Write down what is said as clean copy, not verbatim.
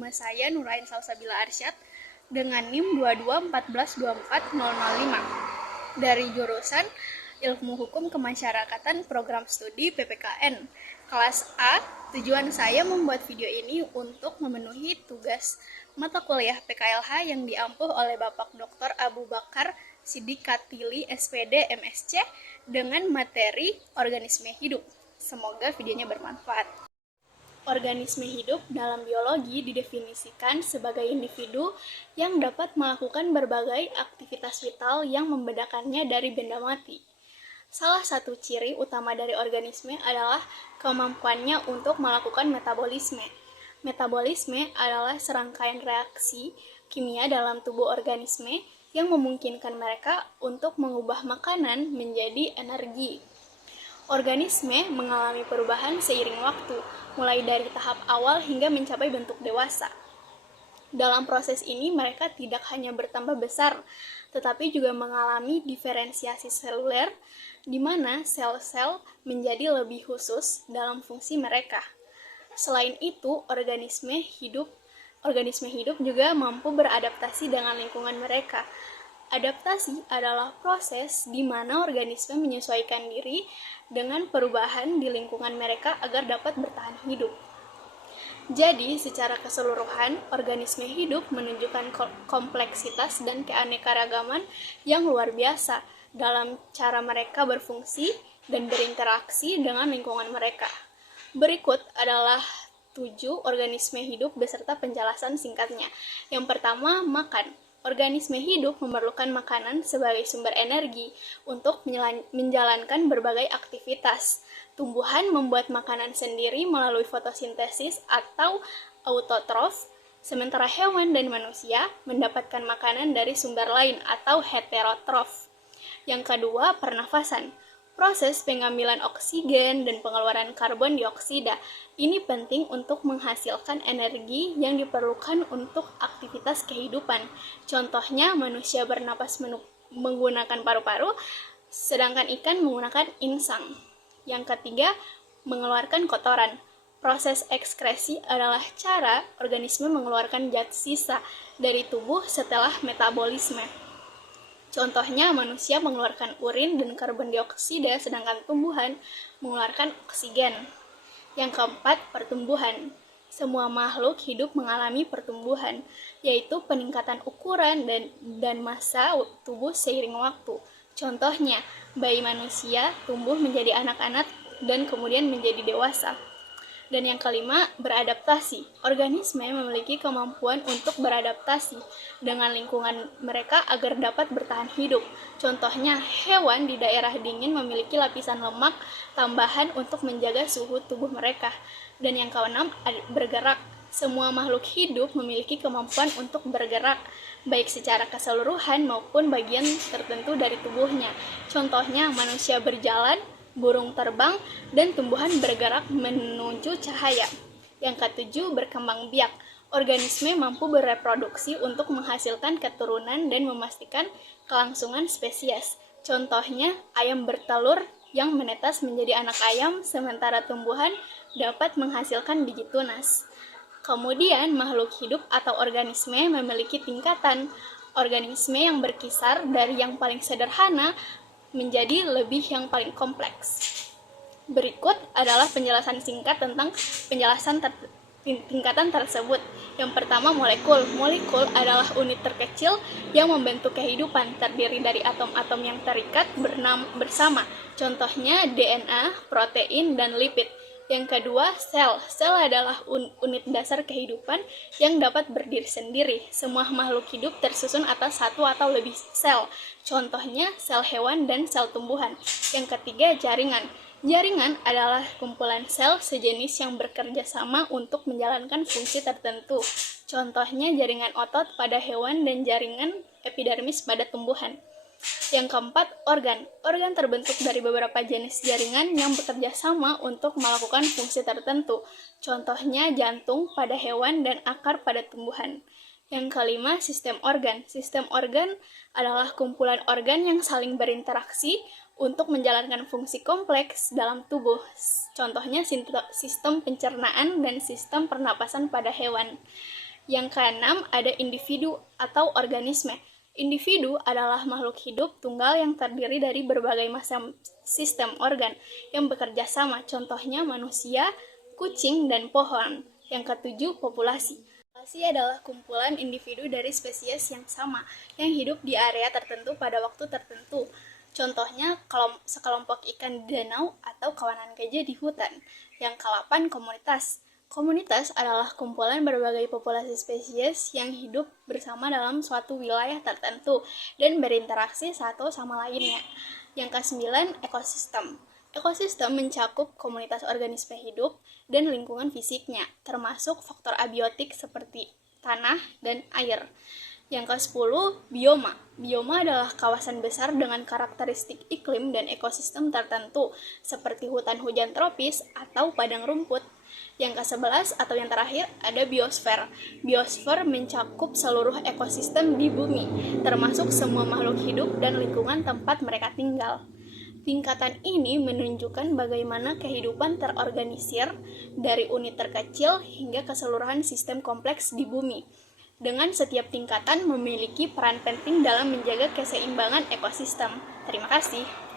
nama saya Nurain Salsabila Arsyad dengan NIM 22142405 dari jurusan Ilmu Hukum Kemasyarakatan Program Studi PPKN kelas A. Tujuan saya membuat video ini untuk memenuhi tugas mata kuliah PKLH yang diampuh oleh Bapak Dr. Abu Bakar Siddiq Katili SPD MSc dengan materi organisme hidup. Semoga videonya bermanfaat. Organisme hidup dalam biologi didefinisikan sebagai individu yang dapat melakukan berbagai aktivitas vital yang membedakannya dari benda mati. Salah satu ciri utama dari organisme adalah kemampuannya untuk melakukan metabolisme. Metabolisme adalah serangkaian reaksi kimia dalam tubuh organisme yang memungkinkan mereka untuk mengubah makanan menjadi energi. Organisme mengalami perubahan seiring waktu, mulai dari tahap awal hingga mencapai bentuk dewasa. Dalam proses ini, mereka tidak hanya bertambah besar, tetapi juga mengalami diferensiasi seluler, di mana sel-sel menjadi lebih khusus dalam fungsi mereka. Selain itu, organisme hidup juga mampu beradaptasi dengan lingkungan mereka. Adaptasi adalah proses di mana organisme menyesuaikan diri dengan perubahan di lingkungan mereka agar dapat bertahan hidup. Jadi, secara keseluruhan, organisme hidup menunjukkan kompleksitas dan keanekaragaman yang luar biasa dalam cara mereka berfungsi dan berinteraksi dengan lingkungan mereka. Berikut adalah 7 organisme hidup beserta penjelasan singkatnya. Yang pertama, makan. Organisme hidup memerlukan makanan sebagai sumber energi untuk menjalankan berbagai aktivitas. Tumbuhan membuat makanan sendiri melalui fotosintesis atau autotrof, sementara hewan dan manusia mendapatkan makanan dari sumber lain atau heterotrof. Yang kedua, pernafasan. Proses pengambilan oksigen dan pengeluaran karbon dioksida. Ini penting untuk menghasilkan energi yang diperlukan untuk aktivitas kehidupan. Contohnya, manusia bernapas menggunakan paru-paru, sedangkan ikan menggunakan insang. Yang ketiga, mengeluarkan kotoran. Proses ekskresi adalah cara organisme mengeluarkan zat sisa dari tubuh setelah metabolisme. Contohnya, manusia mengeluarkan urin dan karbon dioksida, sedangkan tumbuhan mengeluarkan oksigen. Yang keempat, pertumbuhan. Semua makhluk hidup mengalami pertumbuhan, yaitu peningkatan ukuran dan massa tubuh seiring waktu. Contohnya, bayi manusia tumbuh menjadi anak-anak dan kemudian menjadi dewasa. Dan yang kelima, beradaptasi. Organisme memiliki kemampuan untuk beradaptasi dengan lingkungan mereka agar dapat bertahan hidup. Contohnya, hewan di daerah dingin memiliki lapisan lemak tambahan untuk menjaga suhu tubuh mereka. Dan yang keenam, bergerak. Semua makhluk hidup memiliki kemampuan untuk bergerak, baik secara keseluruhan maupun bagian tertentu dari tubuhnya. Contohnya, manusia berjalan, burung terbang, dan tumbuhan bergerak menuju cahaya. Yang ketujuh, berkembang biak. Organisme mampu bereproduksi untuk menghasilkan keturunan dan memastikan kelangsungan spesies. Contohnya, ayam bertelur yang menetas menjadi anak ayam, sementara tumbuhan dapat menghasilkan biji tunas. Kemudian, makhluk hidup atau organisme memiliki tingkatan. Organisme yang berkisar dari yang paling sederhana menjadi lebih yang paling kompleks. Berikut adalah penjelasan singkat tentang tingkatan tersebut. Yang pertama, molekul. Molekul adalah unit terkecil yang membentuk kehidupan, terdiri dari atom-atom yang terikat bersama. Contohnya DNA, protein, dan lipid. Yang kedua, sel. Sel adalah unit dasar kehidupan yang dapat berdiri sendiri. Semua makhluk hidup tersusun atas satu atau lebih sel. Contohnya, sel hewan dan sel tumbuhan. Yang ketiga, jaringan. Jaringan adalah kumpulan sel sejenis yang bekerja sama untuk menjalankan fungsi tertentu. Contohnya, jaringan otot pada hewan dan jaringan epidermis pada tumbuhan. Yang keempat, organ. Organ terbentuk dari beberapa jenis jaringan yang bekerja sama untuk melakukan fungsi tertentu. Contohnya, jantung pada hewan dan akar pada tumbuhan. Yang kelima, sistem organ. Sistem organ adalah kumpulan organ yang saling berinteraksi untuk menjalankan fungsi kompleks dalam tubuh. Contohnya, sistem pencernaan dan sistem pernapasan pada hewan. Yang keenam, ada individu atau organisme. Individu adalah makhluk hidup tunggal yang terdiri dari berbagai macam sistem organ yang bekerja sama, contohnya manusia, kucing, dan pohon. Yang ketujuh, populasi. Populasi adalah kumpulan individu dari spesies yang sama, yang hidup di area tertentu pada waktu tertentu. Contohnya, sekelompok ikan di danau atau kawanan gajah di hutan. Yang ke-8, komunitas. Komunitas adalah kumpulan berbagai populasi spesies yang hidup bersama dalam suatu wilayah tertentu dan berinteraksi satu sama lainnya. Yang ke-9, ekosistem. Ekosistem mencakup komunitas organisme hidup dan lingkungan fisiknya, termasuk faktor abiotik seperti tanah dan air. Yang ke-10, bioma. Bioma adalah kawasan besar dengan karakteristik iklim dan ekosistem tertentu, seperti hutan hujan tropis atau padang rumput. Yang ke-11 atau yang terakhir ada biosfer. Biosfer mencakup seluruh ekosistem di bumi, termasuk semua makhluk hidup dan lingkungan tempat mereka tinggal. Tingkatan ini menunjukkan bagaimana kehidupan terorganisir dari unit terkecil hingga keseluruhan sistem kompleks di bumi. Dengan setiap tingkatan memiliki peran penting dalam menjaga keseimbangan ekosistem. Terima kasih.